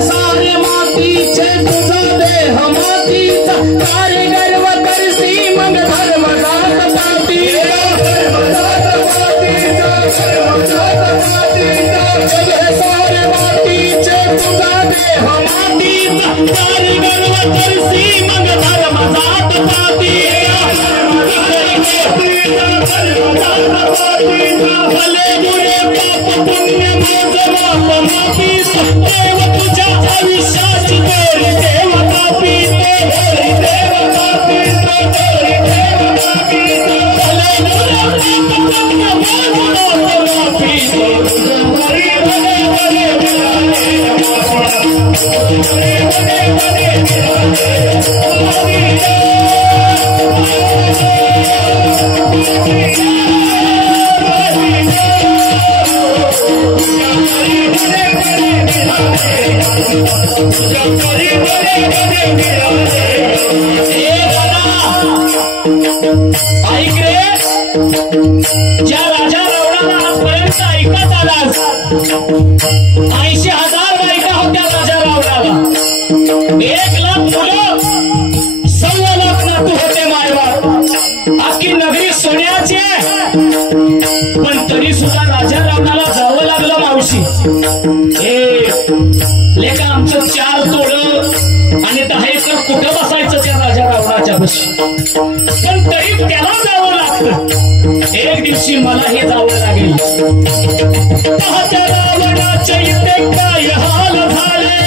सारे मातीचे तुझा देह मातीचा कार्य गर्व करसी मग धर्म जात पाती सारे मातीचे तुझा देह मातीचा कार्य गर्व करसी मग धर्म जात पाती भले बुरे पाप पुण्य देव तुझ्या आयुष्याची तोरी देवता पीते देवता पीते देवता पीते भले बुरे पाप पुण्य ऐक रे ज्या राजा रावणाला आजपर्यंत ऐकत आलास 80,000 बायका होत्या राजा रावणाला 1,00,000 मुलं 1,00,000 नातू होते मायबाप अख्खी नगरी सोन्याची पण तरी सुद्धा राजा रावणाला जावं लागलं मावशी हे लेका आमचं 4 तोडं आणि 10 एकर कुठं बसायचं त्या राजा रावणाच्या बशी पण तरी त्याला जावं लागतं एक दिवशी मलाही जावं लागेल त्या रावणाच्या इथे काय हाल झाले